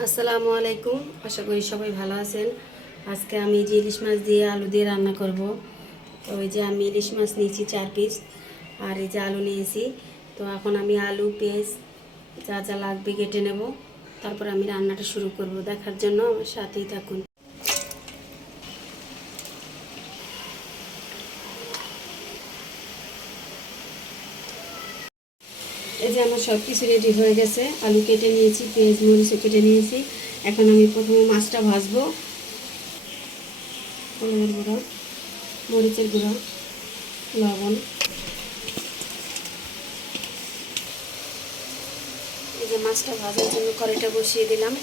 আসসালামু আলাইকুম। আশা করি সবাই ভালো আছেন। আজকে আমি যে ইলিশ মাছ দিয়ে আলু দিয়ে রান্না করব। তো এই যে আমি ইলিশ মাছ নিয়েছি 4 পিস, আর এই যে আলু নিয়েছি। তো এখন আমি আলু পেঁয়াজ যা যা লাগবে কেটে নেব, তারপর আমি রান্নাটা শুরু করব। দেখার জন্য আমার সাথেই থাকুন। এই যে আমার সব কিছু রেডি হয়ে গেছে। আলু কেটে নিয়েছি, পেঁয়াজ মরিচও কেটে নিয়েছি। এখন আমি প্রথমে মাছটা ভাজবো। হলুদের গুঁড়ো, মরিচের গুঁড়ো, লবণ। এই যে মাছটা ভাজার জন্য কড়াইটা বসিয়ে দিলাম।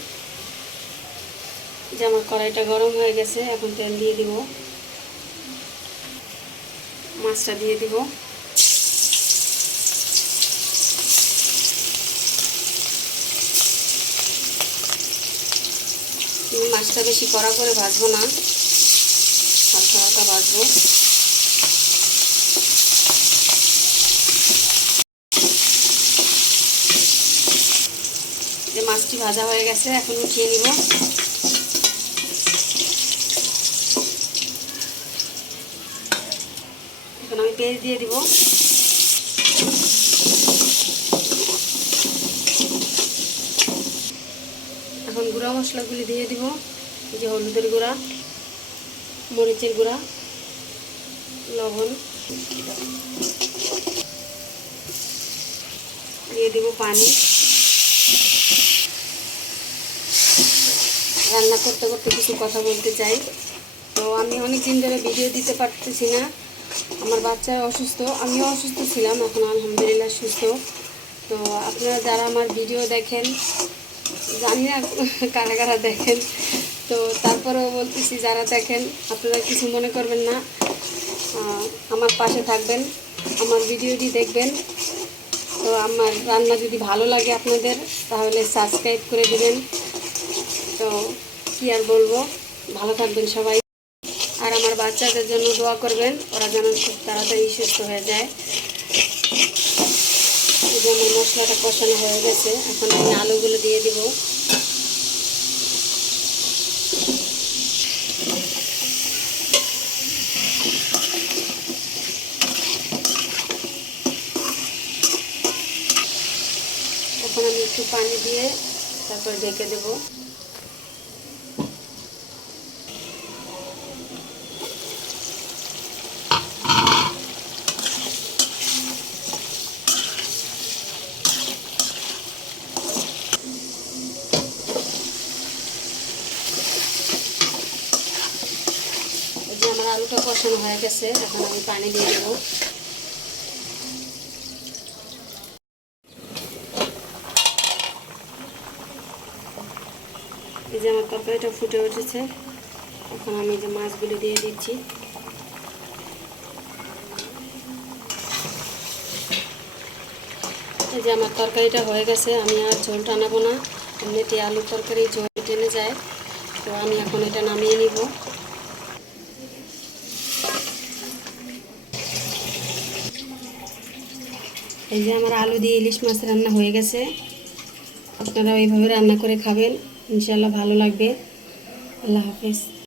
যে আমার কড়াইটা গরম হয়ে গেছে, এখন তেল দিয়ে দিব, মাছটা দিয়ে দিব। মাছটা বেশি কড়া করে ভাজবো না, হালকা হালকা ভাজবো। যে মাছটি ভাজা হয়ে গেছে, এখন উঠিয়ে নিব। এখন আমি পেঁয়াজ দিয়ে দিব। এখন গুঁড়া মশলাগুলি দিয়ে দিব। এই যে হলুদের গুঁড়া, মরিচের গুঁড়া, লবণ, দিয়ে দিব পানি। রান্না করতে করতে কিছু কথা বলতে চাই। তো আমি অনেক দিন ধরে ভিডিও দিতে পারতেছি না। আমার বাচ্চারা অসুস্থ, আমিও অসুস্থ ছিলাম, এখন আলহামদুলিল্লাহ সুস্থ। তো আপনারা যারা আমার ভিডিও দেখেন, জানি না কারা কারা দেখেন, তো তারপরেও বলতেছি, যারা দেখেন আপনারা কিছু মনে করবেন না, আমার পাশে থাকবেন, আমার ভিডিওটি দেখবেন। তো আমার রান্না যদি ভালো লাগে আপনাদের, তাহলে সাবস্ক্রাইব করে দিবেন। তো কী আর বলবো, ভালো থাকবেন সবাই। আর আমার বাচ্চাদের জন্য দোয়া করবেন, ওরা যেন খুব তাড়াতাড়ি সুস্থ হয়ে যায়। এই যে আমার মশলাটা কষানো হয়ে গেছে, এখন আমি আলুগুলো দিয়ে দিব। এখন আমি একটু পানি দিয়ে তারপর ঢেকে দেব। এই যে আমার আলুটা কষানো হয়ে গেছে, এখন আমি পানি দিয়ে দেব। এই যে আমার তরকারিটা ফুটে উঠেছে, এখন আমি যে মাছগুলো দিয়ে দিচ্ছি। এই যে আমার তরকারিটা হয়ে গেছে, আমি আর ঝোল টানাবো না, এমনিতে আলুর তরকারি ঝোল টেনে যায়। তো আমি এখন এটা নামিয়ে নিব। এই যে আমার আলু দিয়ে ইলিশ মাছ রান্না হয়ে গেছে। আপনারা এইভাবে রান্না করে খাবেন, ইনশাআল্লাহ ভালো লাগবে। আল্লাহ হাফেজ।